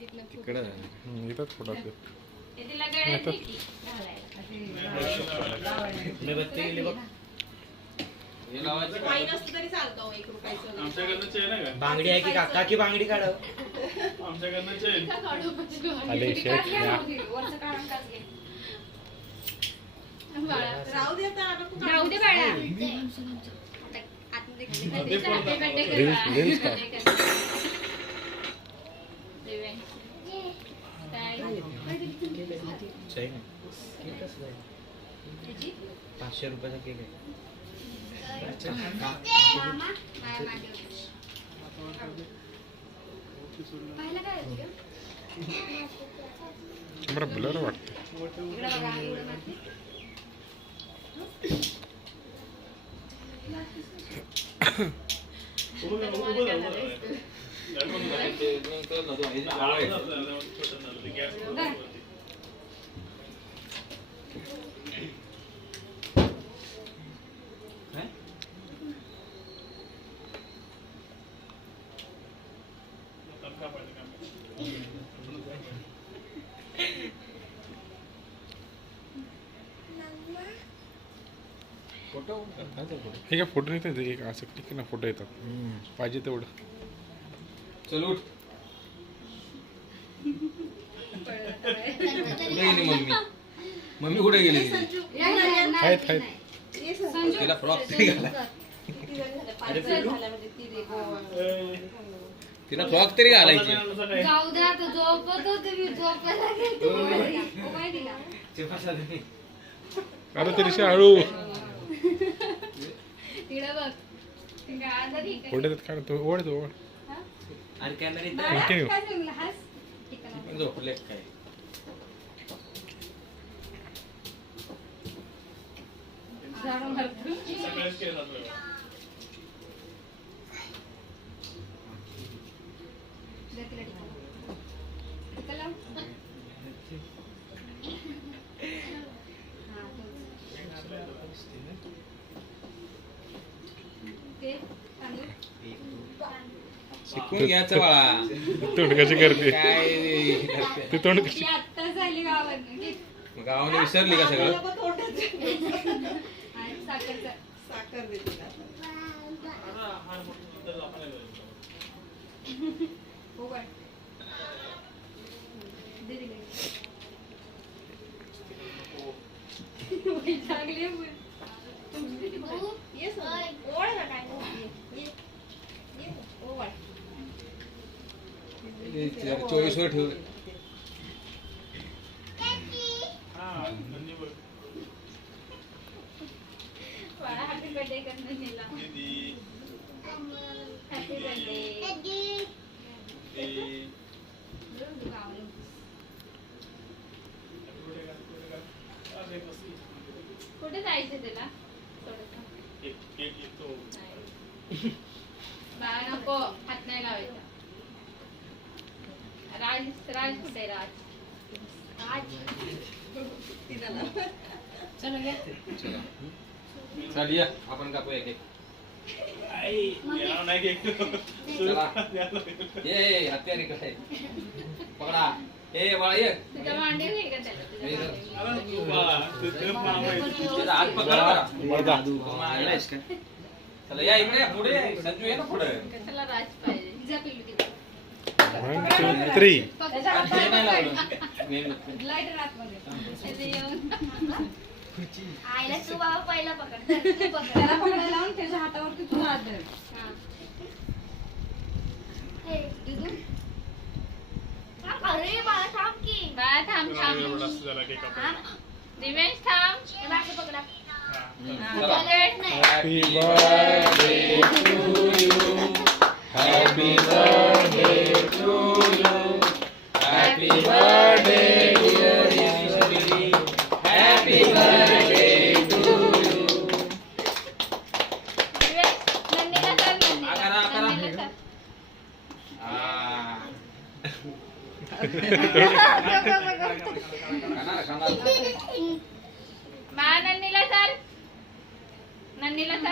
तिकडे इथंच फोटो हे हो, बांगडी आहे की काका की बांगडी काढ? का आमच्याकडनं चेन. आले शेट या. वरचं काढून टाक घे. बाळा. राहू दे आता आता खूप राहू दे बाळा. चैन त्याची? पाचशे रुपयाचा केक आहे माया मागे. पाहायला काय होतं गं? कॅमेरा ब्लर वाटतं Photo हे काय फोटो नाही येतात एक असं ठीक ना फोटो येतात. पाहिजे तेवढं. चल उठ. कुठे गेली मम्मी? मम्मी कुठे गेली? आहेत आहेत. तिला फ्रॉक तरी घाला तिला फ्रॉक तरी घालायची कोणाचा काय? जाऊ द्या तो झोपत होते मी झोपायला गेलते. मोबाईल दिला. अरे तरी हळू तिकडं बघ तिकडं आजारी आहे का? फोटो येतात काढ तो ओढ तो ओढ हा? आणि कॅमेरा बाळा, Continue. काय सांगलं? हस. ठिकाण. इथं झोपले काय झाडू मारतो. शिकून घ्यायचं बाळा तोंड कशी करते? काय ते तोंड कशी? गावात गावाने विसरली का सगळं? साखरचा. साखर आता. हा हे पण. ये संजू. ओळ ना काय. ये. ये. ओळ. चोवीस वर ठेव हा, नंदी बघ. बाळा हॅपी बर्थडे करणं नेला दीदी, हॅपी बर्थडे दीदी. अरे, कसली? कुठे जायचं त्याला. बाळा नको हात नाही लावायचा राज राज कुठे आहे, राज? राज. चल या. आपण याला नाही केक. चला. याला. ये हत्यार इकडे पकडा. ए बाळा ये. तुझ्या मांडी होईल का त्याला? नाही, हात पकडा चला या इकडे पुढे. संजू ये ना पुढे. कशाला राज पाहिजे. जा पिल्लू तिकडे. वन टू थ्री त्याच्या हे नाही हाताला लावलं. मेन- लाइट आतमध्ये त्याचे येऊन आईला तू बाबा पहिला पकड तू पकड त्याला पकडायला लावून त्याच्या हातावरती तू हात धर. हा. हे, दुधू थांब, अरे बाळा थांब की बाळा थांब एवढा थांब जास्त झाला केक आपण. दिव्यांश थांब हे बाळा पकडा हा. चला. लेट नाही हॅपी बर्थडे మా నన్ను ఇలా సార్? నన్ను ఇలా